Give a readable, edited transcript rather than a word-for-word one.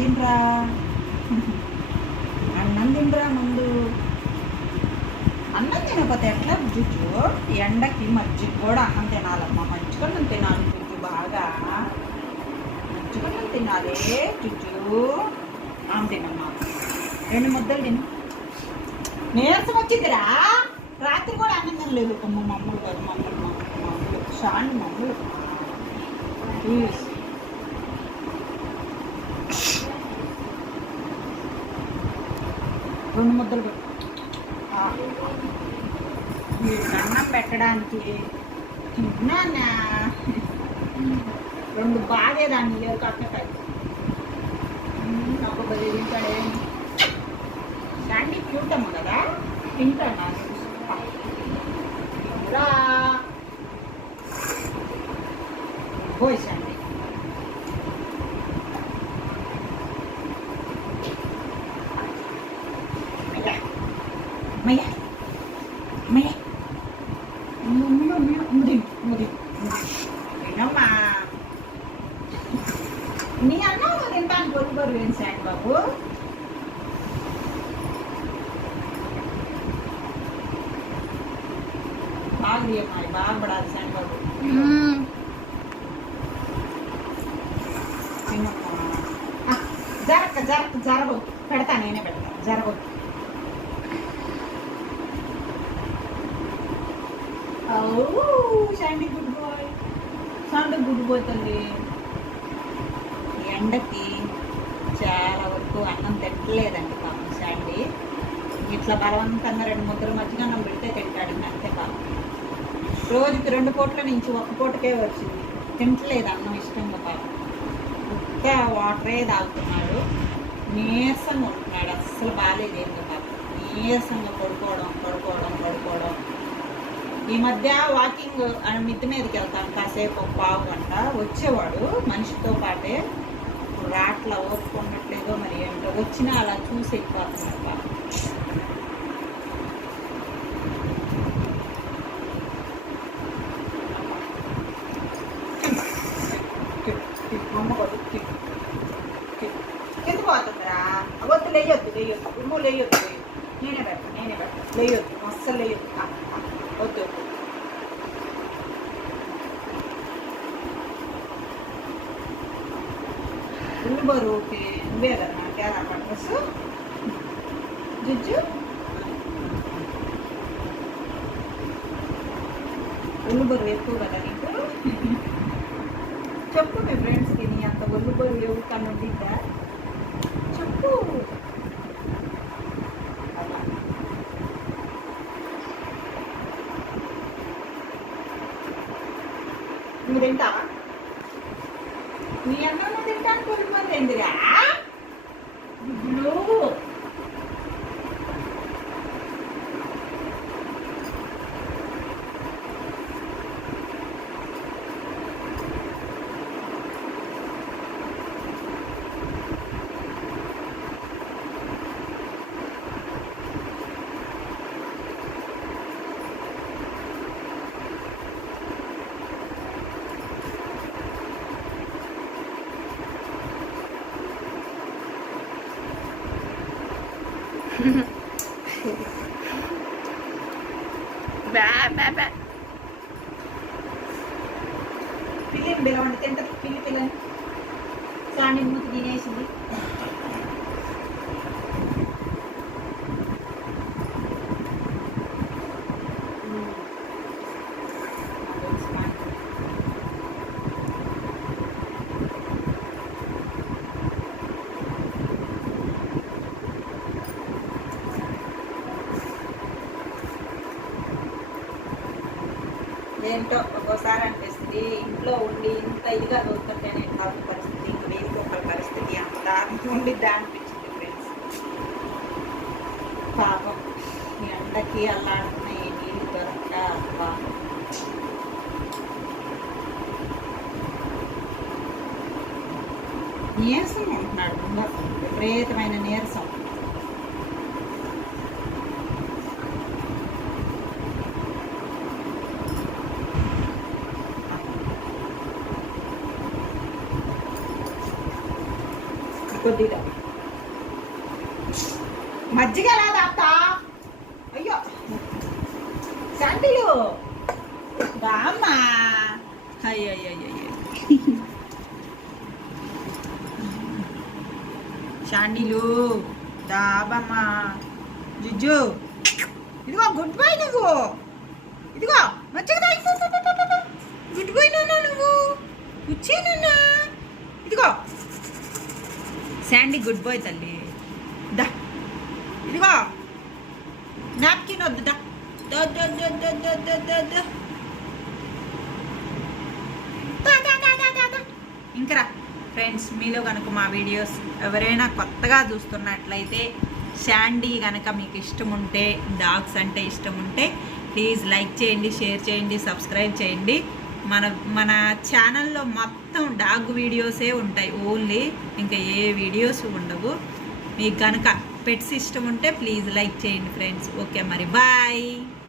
తినరా, అన్నం తినరా ముందు. అన్నం తినకపోతే ఎట్లా జుజు? ఎండకి మజ్జిగ కూడా అన్నం తినాలమ్మా, మజ్జిగన్నం తినాలి జుజు, బాగా మజ్జిగన్నం తినాలి జుజు. తినమ్మా, 2 ముద్దలు తిను. నీరసం వచ్చిందిరా, రాత్రి కూడా అన్నం తినలేదు. మమ్మల్ని కాదు, మమ్మల్ని షాన్ మమ్మల్ని ప్లీజ్. రెండు ముద్దలు పెట్టు. అన్నం పెట్టడానికి తిన్నానా? 2 బాగేదాన్ని లేవు కాకకాయ నాకు బలి తింటాడే. శాండీ క్యూట్ అమ్మ కదా, తింటానా? రా పోయి Sandy. Maya, Maya, Mama. Ni ano rin ba ang baru-baru yan sa babu? Bag dia mai, bag bada sa babu. Jara ho. Pedta nene pedta. Jara ho. Sandy good boy, Sandy good boy తల్లి. ఎండకి చాలా వరకు అన్నం తింటలేదండి పాపం Sandy. ఇట్లా బలవంతంగా 2 ముద్దలు మధ్యగా అన్నం పెడితే తింటాడు, అంతే పాపం. రోజుకి 2 పూట్ల నుంచి 1 పూటకే వచ్చింది, తింటలేదు అన్నం ఇష్టంగా పాపం. ఉత్త వాటరే తాగుతున్నాడు, నీరసంగా ఉంటున్నాడు, అస్సలు బాగాలేదు ఏంటో పాపం. నీరసంగా పడుకోవడం. ఈ మధ్య వాకింగ్ మిద్దె మీదకి వెళ్తాను కాసేపు, 1/4 గంట. వచ్చేవాడు మనిషితో పాటే, రాట్లా ఓపుకున్నట్లేదో మరి ఏంటో, వచ్చినా అలా చూసి వెళ్ళిపోతున్నట్ట. ఎందుకు పోతుందిరా? వద్దు, లేయొద్దు, నేనే పెట్ట లేయొద్దు, అస్సలు లేయొద్దు, వద్దు. ఉల్లిబరువుకి నువ్వే కదా కేరా పట్టస్ జుజ్జు. ఉల్లిబరువు ఎక్కువ కదా నీకు. చెప్పు మీ ఫ్రెండ్స్కి, నీ అంత ఉల్లిబరువు ఎవరు కన్నా ఉండిద్దా చెప్పు. నువ్వు తింటావా? నీ అన్నం తింటాను కొనుక్కొని ఎందుగా నువ్వు. పిల్లిని పిలవండి, తింటది పిల్లని. శాండీ మూతి తినేసింది. ఏంటో ఒక్కోసారి అనిపిస్తుంది, ఇంట్లో ఉండి ఇంత ఇదిగా దొరుకుతుంటేనే కాదు పరిస్థితి, ఇంక వేదిక ఒకరి పరిస్థితి అంత దారుణంగా ఉండిద్దా అనిపించింది ఫ్రెండ్స్. పాపం ఎండకి అల్లాడుతున్నాయి, నీళ్ళు దొరక్క పాపం. నీరసం ఉంటున్నాడు ముందు, విపరీతమైన నీరసం. కొద్దిగా మజ్జిగ రాదా అత్త? అయ్యో శాండీలు బామ్మా. అయ్యో శాండీలు దాబమ్మా. జుజ్జు ఇదిగో గుడ్ బై నువ్వు. ఇదిగో మజ్జిగ గుడ్ బై నాన్న నువ్వు. వచ్చేనన్నా ఇదిగో శాండీ గుడ్ బాయ్ తల్లి. దా ఇదిగో నాప్కిన్ వద్దు. దా ఇంకరా ఫ్రెండ్స్, మీలో కనుక మా వీడియోస్ ఎవరైనా కొత్తగా చూస్తున్నట్లయితే శాండీ కనుక మీకు ఇష్టం ఉంటే, డాగ్స్ అంటే ఇష్టం ఉంటే ప్లీజ్ లైక్ చేయండి, షేర్ చేయండి, సబ్స్క్రైబ్ చేయండి. మన ఛానల్లో మొత్తం డాగ్ వీడియోసే ఉంటాయి ఓన్లీ, ఇంకా ఏ వీడియోస్ ఉండవు. మీకు కనుక పెట్స్ ఇష్టం ఉంటే ప్లీజ్ లైక్ చేయండి ఫ్రెండ్స్. ఓకే మరి బాయ్.